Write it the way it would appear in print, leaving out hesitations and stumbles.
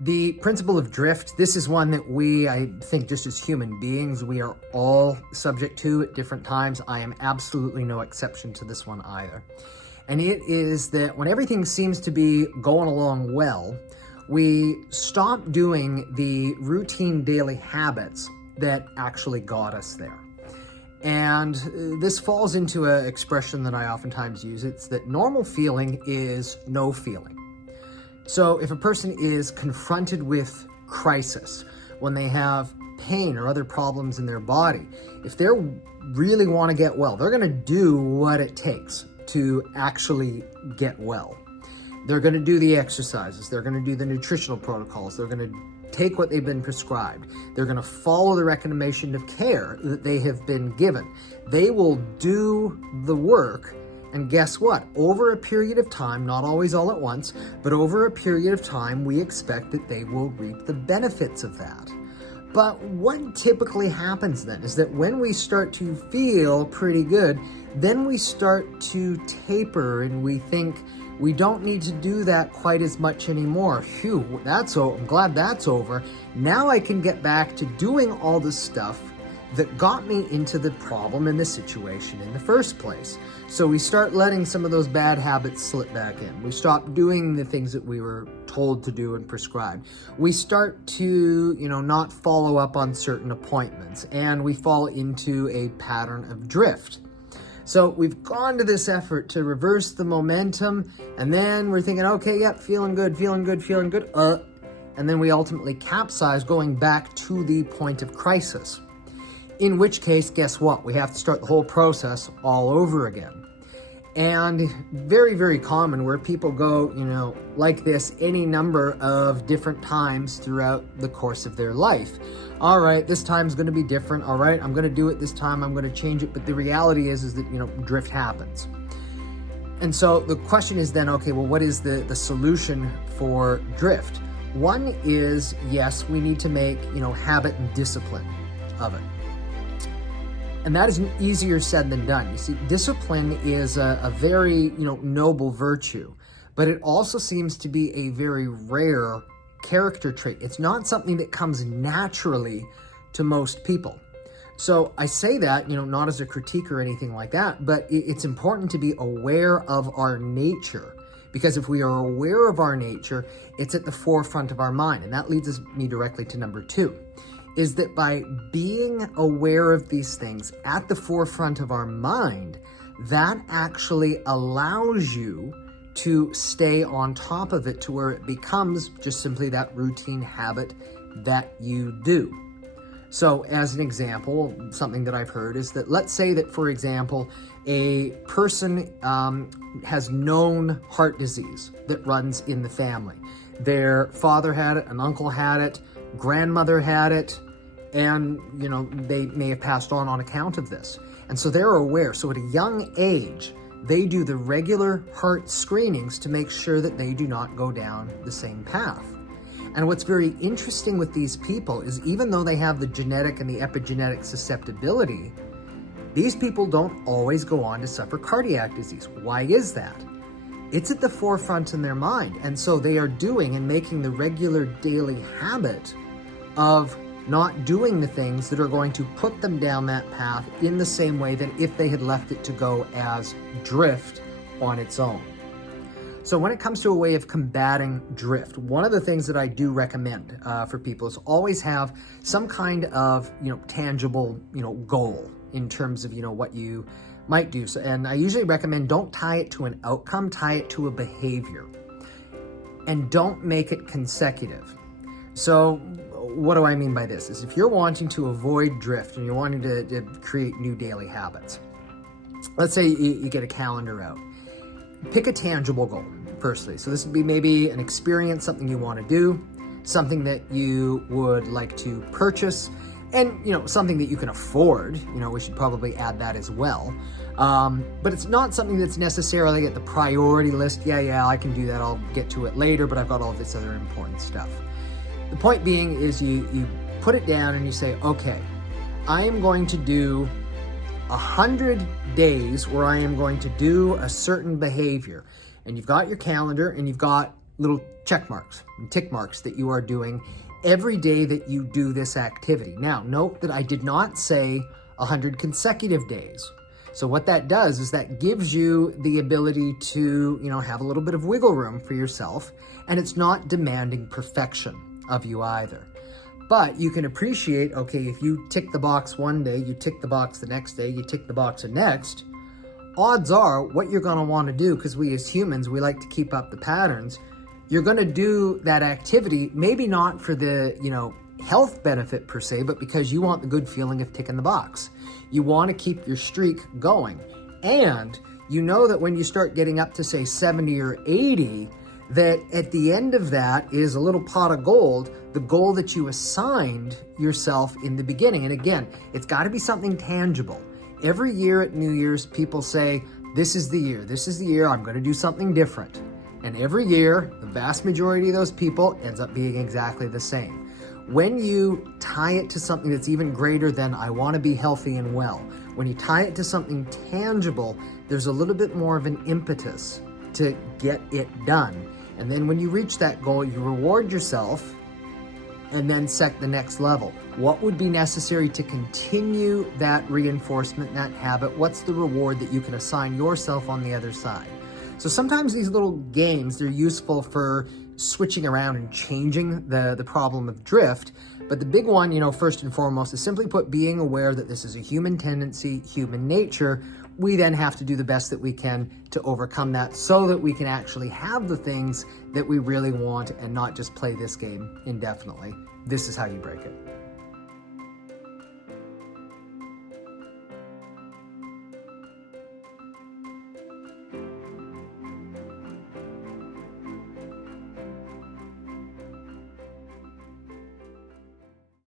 The principle of drift, this is one that I think just as human beings, we are all subject to at different times. I am absolutely no exception to this one either. And it is that when everything seems to be going along well, we stop doing the routine daily habits that actually got us there. And this falls into an expression that I oftentimes use. It's that normal feeling is no feeling. So if a person is confronted with crisis, when they have pain or other problems in their body, if they really want to get well, they're going to do what it takes to actually get well. They're going to do the exercises. They're going to do the nutritional protocols. They're going to take what they've been prescribed. They're going to follow the recommendation of care that they have been given. They will do the work. And guess what? Over a period of time, not always all at once, but over a period of time, we expect that they will reap the benefits of that. But what typically happens then is that when we start to feel pretty good, then we start to taper and we think we don't need to do that quite as much anymore. Phew, I'm glad that's over. Now I can get back to doing all the stuff that got me into the problem and the situation in the first place. So we start letting some of those bad habits slip back in. We stop doing the things that we were told to do and prescribed. We start to, not follow up on certain appointments, and we fall into a pattern of drift. So we've gone to this effort to reverse the momentum, and then we're thinking, okay, yep, feeling good. And then we ultimately capsize, going back to the point of crisis. In which case, guess what? We have to start the whole process all over again. And very, very common where people go, like this any number of different times throughout the course of their life. All right, this time's going to be different. All right, I'm going to do it this time. I'm going to change it. But the reality is that, drift happens. And so the question is then, okay, well, what is the solution for drift? One is, yes, we need to make, habit and discipline of it. And that is easier said than done. You see, discipline is a very, noble virtue, but it also seems to be a very rare character trait. It's not something that comes naturally to most people. So I say that, not as a critique or anything like that, but it's important to be aware of our nature, because if we are aware of our nature, it's at the forefront of our mind. And that leads me directly to number 2. Is that by being aware of these things at the forefront of our mind, that actually allows you to stay on top of it to where it becomes just simply that routine habit that you do. So as an example, something that I've heard is that, let's say that, for example, a person has known heart disease that runs in the family. Their father had it, an uncle had it, grandmother had it, and, they may have passed on account of this. And so they're aware. So at a young age, they do the regular heart screenings to make sure that they do not go down the same path. And what's very interesting with these people is, even though they have the genetic and the epigenetic susceptibility, these people don't always go on to suffer cardiac disease. Why is that? It's at the forefront in their mind. And so they are doing and making the regular daily habit of not doing the things that are going to put them down that path in the same way that if they had left it to go as drift on its own. So when it comes to a way of combating drift, one of the things that I do recommend for people is always have some kind of, tangible, goal in terms of, what you might do. So, and I usually recommend, don't tie it to an outcome, tie it to a behavior, and don't make it consecutive. So what do I mean by this? Is if you're wanting to avoid drift and you're wanting to create new daily habits, let's say you get a calendar out. Pick a tangible goal, firstly. So this would be maybe an experience, something you want to do, something that you would like to purchase, and, something that you can afford. We should probably add that as well. But it's not something that's necessarily at the priority list. Yeah, I can do that. I'll get to it later, but I've got all this other important stuff. The point being is you put it down and you say, okay, I am going to do 100 days where I am going to do a certain behavior. And you've got your calendar and you've got, little check marks and tick marks that you are doing every day that you do this activity. Now, note that I did not say 100 consecutive days. So what that does is that gives you the ability to, have a little bit of wiggle room for yourself, and it's not demanding perfection of you either. But you can appreciate, okay, if you tick the box one day, you tick the box the next day, you tick the box the next, odds are what you're gonna wanna do, because we as humans, we like to keep up the patterns, you're gonna do that activity, maybe not for the, health benefit per se, but because you want the good feeling of ticking the box. You wanna keep your streak going. And you know that when you start getting up to say 70 or 80, that at the end of that is a little pot of gold, the goal that you assigned yourself in the beginning. And again, it's gotta be something tangible. Every year at New Year's, people say, this is the year I'm gonna do something different. And every year, the vast majority of those people ends up being exactly the same. When you tie it to something that's even greater than I wanna be healthy and well, when you tie it to something tangible, there's a little bit more of an impetus to get it done. And then when you reach that goal, you reward yourself and then set the next level. What would be necessary to continue that reinforcement, that habit? What's the reward that you can assign yourself on the other side? So sometimes these little games, they're useful for switching around and changing the problem of drift. But the big one, first and foremost, is simply put, being aware that this is a human tendency, human nature. We then have to do the best that we can to overcome that so that we can actually have the things that we really want and not just play this game indefinitely. This is how you break it.